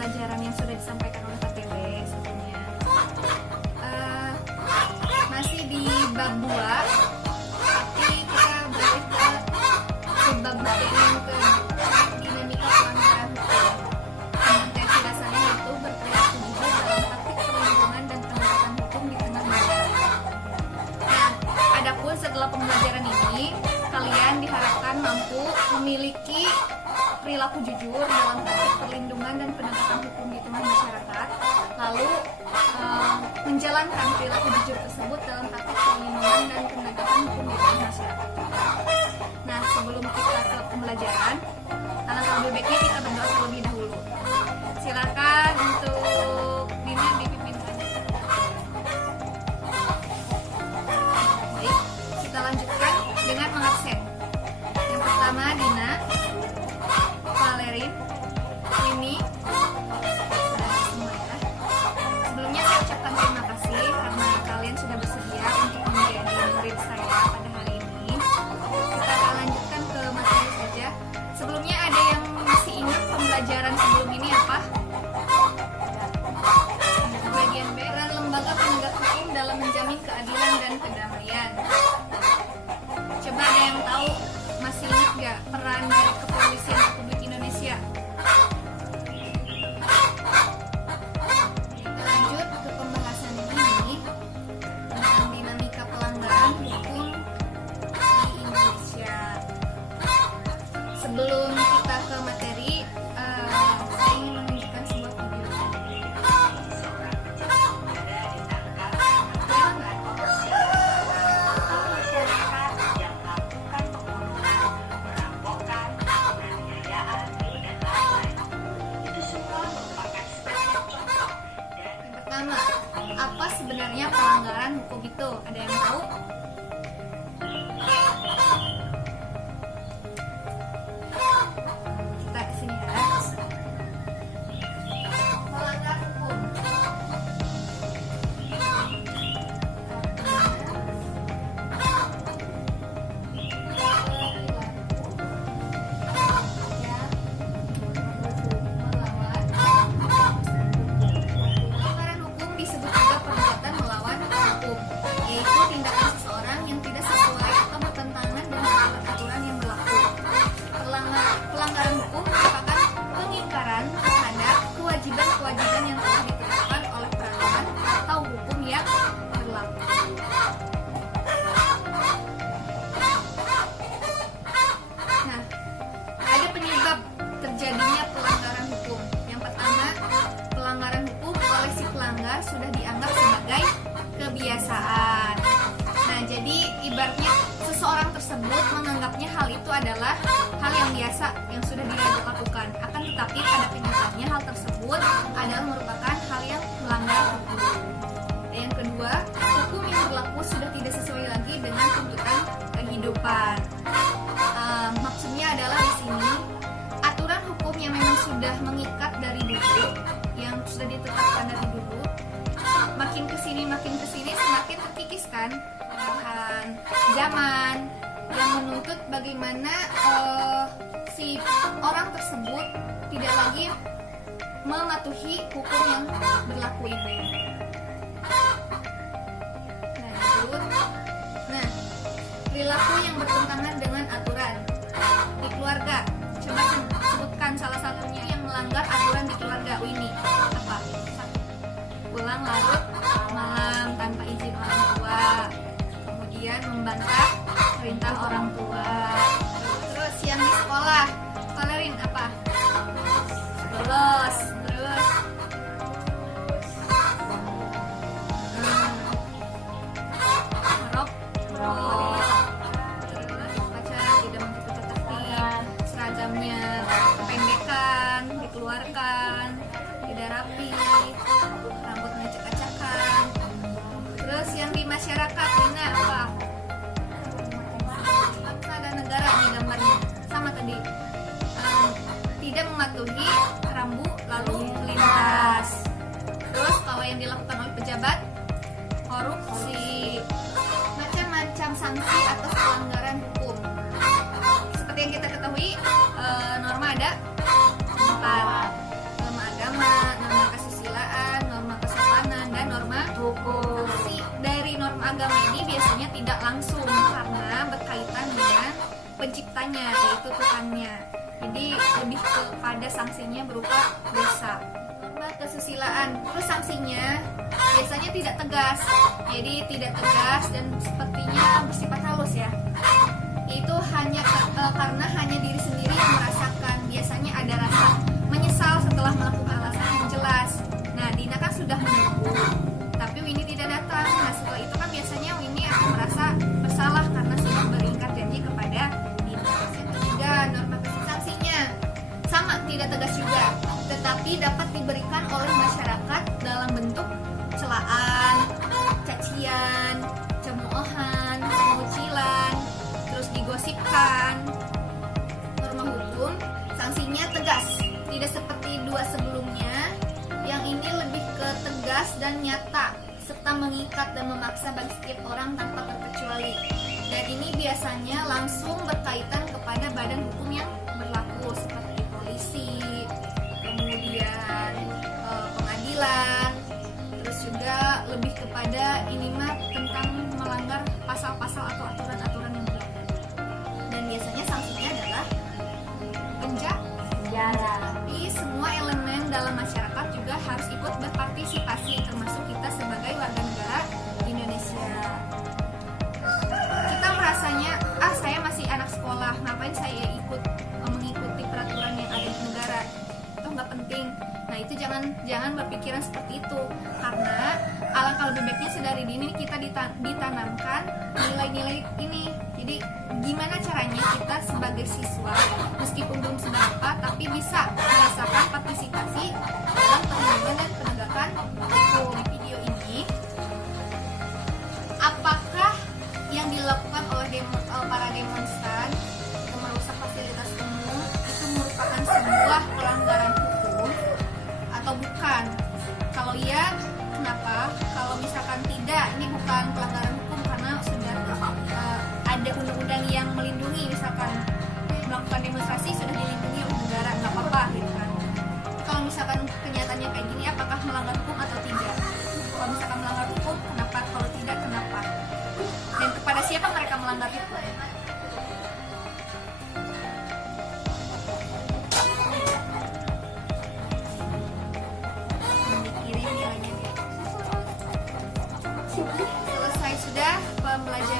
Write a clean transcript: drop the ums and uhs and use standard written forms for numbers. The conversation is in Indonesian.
pembelajaran yang sudah disampaikan oleh KTW sebelumnya. Masih di bab 2, tapi kita balik ke bab materi yang ke dinamika pelanggaran hukum. Materi dasarnya itu berperilaku jujur dalam praktik perlindungan dan penegakan hukum di tengah masyarakat. Nah, adapun setelah pembelajaran ini, kalian diharapkan mampu memiliki perilaku jujur dalam praktik perlindungan dan penegakan hukum di tengah masyarakat, lalu menjalankan perilaku jujur tersebut dalam praktik perlindungan dan penegakan hukum di tengah masyarakat. Nah, sebelum kita ke pembelajaran, alangkah lebih baiknya kita berdoa terlebih dahulu. Silakan untuk Dina dipimpin saja. Baik, kita lanjutkan dengan mengabsen. Yang pertama Dina, Valerin, Winnie, semua ya. Sebelumnya saya ucapkan terima kasih karena kalian sudah bersedia untuk menjadi murid saya pada hari ini. Kita akan lanjutkan ke materi saja. Sebelumnya ada yang masih ingat pembelajaran sebelum ini apa? Bagian B, peran lembaga penegak hukum dalam menjamin keadilan dan kedamaian. Coba ada yang tahu, masih ingat gak peran dari Kepolisian Republik Indonesia? Kita lanjut ke pembahasan ini tentang dinamika pelanggaran hukum di Indonesia. Sebelum kita ke materi, saya ingin menunjukkan sebuah video. Pertama, apa sebenarnya pelanggaran hukum itu? Ada yang tahu? Kita kesini ya. Pelanggaran hukum. Pelanggaran hukum disebut juga perbuatan melawan hukum, yaitu tindakan seseorang yang tidak sesuai atau bertentangan dengan aturan yang berlaku. Pelanggaran hukum merupakan pengingkaran terhadap kewajiban-kewajiban yang telah ditetapkan oleh peraturan atau hukum yang berlaku. Nah, ada penyebab terjadinya pelanggaran hukum. Yang pertama, pelanggaran hukum oleh si pelanggar sudah dianggap sebagai kebiasaan. Nah, jadi ibaratnya seseorang tersebut menganggapnya hal itu adalah hal yang biasa yang sudah dia lakukan. Akan tetapi pada kenyataannya hal tersebut adalah merupakan hal yang melanggar hukum. Dan yang kedua, hukum yang berlaku sudah tidak sesuai lagi dengan tuntutan kehidupan. Maksudnya adalah di sini aturan hukum yang memang sudah mengikat dari dulu, yang sudah ditetapkan dari dulu, makin kesini semakin terkikiskan dengan zaman yang menuntut bagaimana si orang tersebut tidak lagi mematuhi hukum yang berlaku ini. Nah, perilaku yang bertentangan dengan aturan di keluarga. Coba sebutkan salah satunya yang melanggar aturan di keluarga. Ini apa? Pulang larut malam tanpa izin orang tua, kemudian membantah perintah orang tua. Terus yang di sekolah, Valerin apa? Bolos. Terus merokok. Terus pacaran tidak mengikuti tertib, seragamnya kependekan, dikeluarkan, tidak rapi, rambutnya acak-acakan. Terus yang di masyarakat ini apa? Bangsa dan negara di gambarnya sama tadi, tidak mematuhi rambu lalu lintas. Terus kalau yang dilakukan oleh pejabat, korupsi, macam-macam sanksi atas pelanggaran hukum. Seperti yang kita ketahui, norma ada 4, norma agama, biasanya tidak langsung karena berkaitan dengan penciptanya, yaitu Tuhannya. Jadi lebih kepada sanksinya berupa dosa. Norma kesusilaan, terus sanksinya biasanya tidak tegas, jadi tidak tegas dan sepertinya bersifat halus ya. Itu hanya karena hanya diri sendiri yang merasakan. Biasanya ada rasa menyesal setelah melakukan alasan yang jelas. Nah, Dina kan sudah menunggu, tapi Winnie tidak datang. Nah, setelah itu kan biasanya Winnie akan merasa bersalah karena sudah beringkar janji kepada Dina. Yang ketiga, norma sanksinya sama, tidak tegas juga, tetapi dapat diberikan oleh masyarakat dalam bentuk celaan, cacian, cemoohan, pengucilan, terus digosipkan. Norma hukum sanksinya tegas, tidak seperti dua sebelumnya. Yang ini lebih ke tegas dan nyata, serta mengikat dan memaksa bagi setiap orang tanpa terkecuali. Dan ini biasanya langsung berkaitan kepada badan hukum yang berlaku seperti polisi, kemudian pengadilan, terus juga lebih kepada ini mah tentang melanggar pasal-pasal atau aturan-aturan yang berlaku. Dan biasanya sanksinya adalah penjara. Tapi semua elemen dalam masyarakat juga harus ikut berpartisipasi, termasuk kita sebagai warga negara Indonesia. Kita merasanya, saya masih anak sekolah, ngapain saya ikut mengikuti peraturan yang ada di negara? Itu nggak penting. Nah, itu jangan berpikiran seperti itu, karena alangkah lebih baiknya sedari dini kita ditanamkan nilai-nilai ini. Jadi gimana caranya kita sebagai siswa meskipun belum seberapa tapi bisa merasakan partisipasi dalam perlindungan dan penegakan hukum. Video ini, apakah yang dilakukan oleh para demonstran yang merusak fasilitas umum itu merupakan sebuah pelanggaran hukum atau bukan? Kalau iya, kenapa? Kalau misalkan tidak, ini bukan pelanggaran hukum karena sudah ada undang-undang yang melindungi, misalkan melakukan demonstrasi sudah dilindungi oleh negara, nggak apa-apa gitu kan. Kalau misalkan kenyataannya kayak gini, apakah melanggar hukum atau tidak? Kalau misalkan melanggar hukum, kenapa? Kalau tidak, kenapa? Dan kepada siapa mereka melanggar hukum? Selesai sudah pembelajaran